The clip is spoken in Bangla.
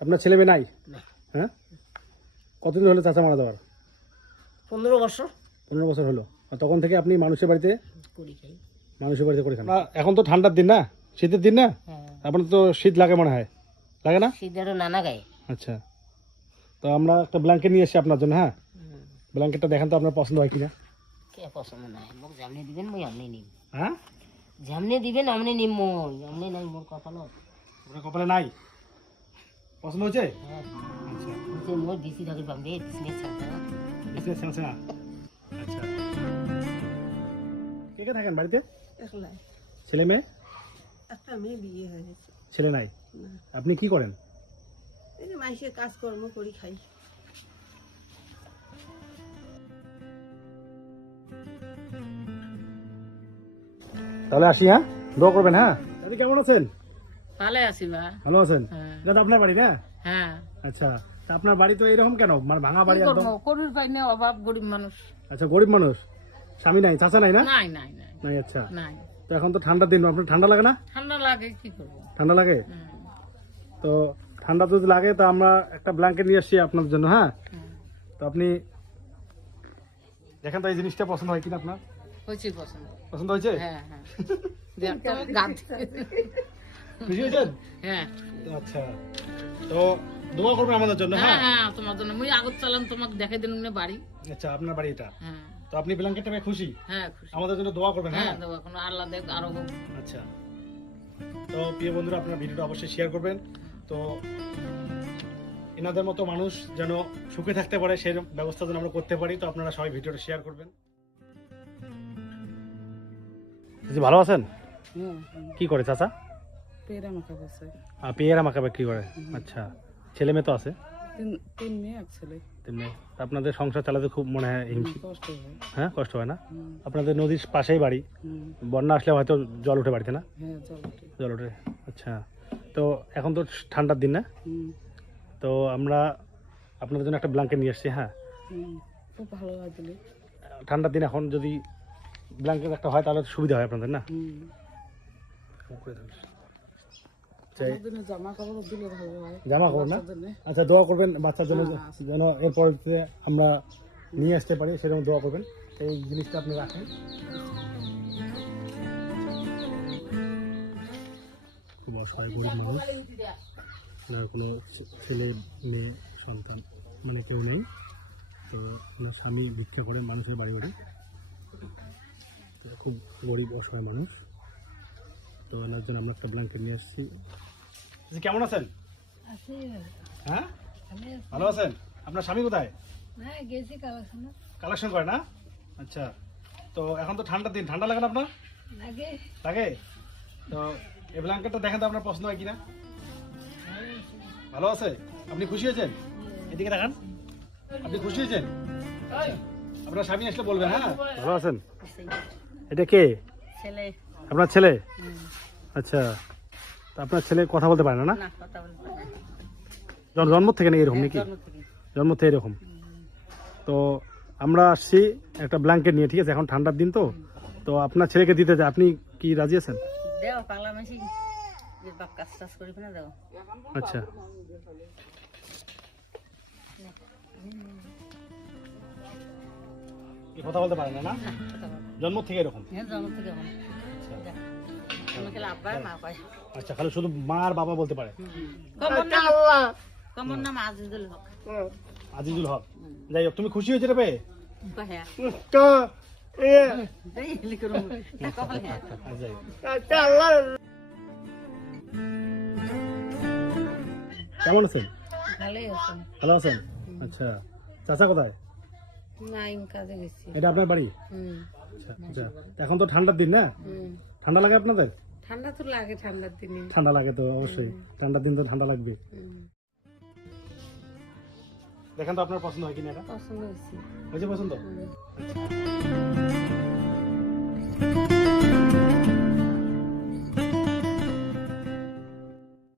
আপনার ছেলে মেয়ে নাই? হ্যাঁ, কতদিন হলো চাচা মারা যাওয়ার? 15 বছর। 15 বছর হলো। আর তখন থেকে আপনি মানুষের বাড়িতে করি খাই। করে খান? এখন তো ঠান্ডার দিন না, শীতের দিন না, আপনার তো শীত লাগে মনে হয়, লাগে না? শীতেরও নানা গায়ে। আচ্ছা, তো আমরা একটা ব্ল্যাঙ্কেট নিয়ে এসেছি আপনার জন্য। হ্যাঁ, ব্ল্যাঙ্কেটটা দেখেন তো আপনার পছন্দ হয় কিনা। কে পছন্দ নাই মোক জামনে দিবেন মই আমনে নিম। হ্যাঁ, জামনে দিবেন আমনে নিম মই আমনে নাই মোর কপালত। আপনার কপালে নাই? পছন্দ হয়েছে? হ্যাঁ, আচ্ছা, যে মোর দিছি থাকি বামনে বিজনেস চলতে না। বিজনেস চলছে না? আচ্ছা, কে কে থাকেন বাড়িতে? একলাই। ছেলে মেয়ে? একটা মেয়ে বিয়ে হয়ে গেছে। ছেলে নাই? আপনি কি করেন? এই যে মাইসের কাজকর্ম করি খাই। তাহলে আসি। হ্যাঁ, দোয়া করবেন। হ্যাঁ, দাদি কেমন আছেন? ভালো আছি মা। ভালো আছেন? এটা তো আপনার বাড়ি না? হ্যাঁ। আচ্ছা, তা আপনার বাড়ি তো এরকম কেন, মানে ভাঙা বাড়ি একদম? করির পাই না, অভাব, গরিব মানুষ। আচ্ছা, গরিব মানুষ। স্বামী নাই, চাচা নাই? না নাই নাই নাই নাই। আচ্ছা, নাই। তো এখন তো ঠান্ডার দিন, আপনার ঠান্ডা লাগে না? ঠান্ডা লাগে, কি করবো। ঠান্ডা লাগে? তো ঠান্ডা যদি লাগে তো আমরা একটা ব্ল্যাঙ্কেট নিয়ে আসছি আপনার জন্য। হ্যাঁ, তো আপনি দেখেন তো এই জিনিসটা পছন্দ হয় কিনা আপনার? হয়েছে পছন্দ। পছন্দ হয়েছে? হ্যাঁ হ্যাঁ। দেখ তো গাছ। খুশি হয়েছেন? হ্যাঁ। আচ্ছা, তো দোয়া করবেন আমাদের জন্য। হ্যাঁ হ্যাঁ, হ্যাঁ, তোমার জন্য মুই আগত চালাম, তোমাকে দেখাই দিন না বাড়ি। আচ্ছা, আপনার বাড়ি এটা? হ্যাঁ। তো আপনি ব্ল্যাঙ্কেটটা পেয়ে খুশি? হ্যাঁ খুশি। আমাদের জন্য দোয়া করবেন। হ্যাঁ হ্যাঁ, দেবো, এখন আল্লাহ দেখ আরো হোক। আচ্ছা, তো প্রিয় বন্ধুরা, আপনারা ভিডিওটা অবশ্যই শেয়ার করবেন। তো এনাদের মতো মানুষ যেন সুখে থাকতে পারে সেই ব্যবস্থা যেন আমরা করতে পারি, তো আপনারা সবাই ভিডিওটা শেয়ার করবেন। জি, ভালো আছেন? কি করে চাচা? পেয়ারা মাখা বসে। পেয়ারা মাখা বিক্রি করে? আচ্ছা, ছেলে মেয়ে তো আছে? তিন মেয়ে এক ছেলে। তিন মেয়ে। তা আপনাদের সংসার চালাতে খুব মনে হয় কষ্ট হয়। হ্যাঁ, কষ্ট হয় না? আপনাদের নদীর পাশেই বাড়ি, বন্যা আসলে হয়তো জল উঠে বাড়িতে না? হ্যাঁ, জল ওঠে। জল ওঠে। আচ্ছা, তো এখন তো ঠান্ডার দিন না, তো আমরা আপনাদের জন্য একটা ব্ল্যাঙ্কেট নিয়ে এসেছি। হ্যাঁ, খুব ভালো হয় দিলে। ঠান্ডার দিন এখন যদি ব্ল্যাঙ্কেট একটা হয় তাহলে সুবিধা হয় আপনাদের না? জামা কাপড় দিলে ভালো হয়। জামা কাপড় না? আচ্ছা, দোয়া করবেন বাচ্চার জন্য যেন এরপর আমরা নিয়ে আসতে পারি, সেরকম দোয়া করবেন। এই জিনিসটা আপনি রাখেন। খুব অসহায় গরিব মানুষ, ওনার কোনো ছেলে মেয়ে সন্তান মানে কেউ নেই, তো ওনার স্বামী ভিক্ষা করেন মানুষের বাড়ি বাড়ি। খুব গরিব অসহায় মানুষ, তো ওনার জন্য আমরা একটা ব্ল্যাঙ্কেট নিয়ে এসেছি। কেমন আছেন? হ্যাঁ, ভালো আছেন? আপনার স্বামী কোথায়? কালেকশন করে না? আচ্ছা, তো এখন তো ঠান্ডার দিন, ঠান্ডা লাগে না আপনার? লাগে। তো এই ব্ল্যাঙ্কেটটা দেখেন তো আপনার পছন্দ হয় কিনা। ভালো আছে? আপনি খুশি হয়েছেন? এদিকে দেখান, আপনি খুশি হয়েছেন? আপনার স্বামী আসলে বলবেন। হ্যাঁ, ভালো আছেন? এটা কে? ছেলে। আপনার ছেলে? আচ্ছা, তা আপনার ছেলে কথা বলতে পারে না? না, জন্ম থেকে নাকি এরকম নাকি? জন্ম থেকে এরকম। তো আমরা আসছি একটা ব্ল্যাঙ্কেট নিয়ে, ঠিক আছে? এখন ঠান্ডার দিন তো, তো আপনার ছেলেকে দিতে চাই, আপনি কি রাজি আছেন? আচ্ছা, কথা বলতে পারে না? না, জন্ম থেকে এরকম? আচ্ছা, খালি শুধু মা আর বাবা বলতে পারে? নাম আজিজুল হক। আজিজুল হক। যাই হোক, তুমি খুশি হয়েছে রে পেয়ে? কেমন আছেন? ভালো আছেন? আচ্ছা, চাচা কোথায়? এটা আপনার বাড়ি? আচ্ছা, এখন তো ঠান্ডার দিন না, ঠান্ডা লাগে আপনাদের? ঠান্ডা তো লাগে, ঠান্ডার দিনে ঠান্ডা লাগে তো অবশ্যই, ঠান্ডার দিন তো ঠান্ডা লাগবে। দেখেন তো আপনার পছন্দ হয় কিনা। এটা পছন্দ হয়েছে? পছন্দ।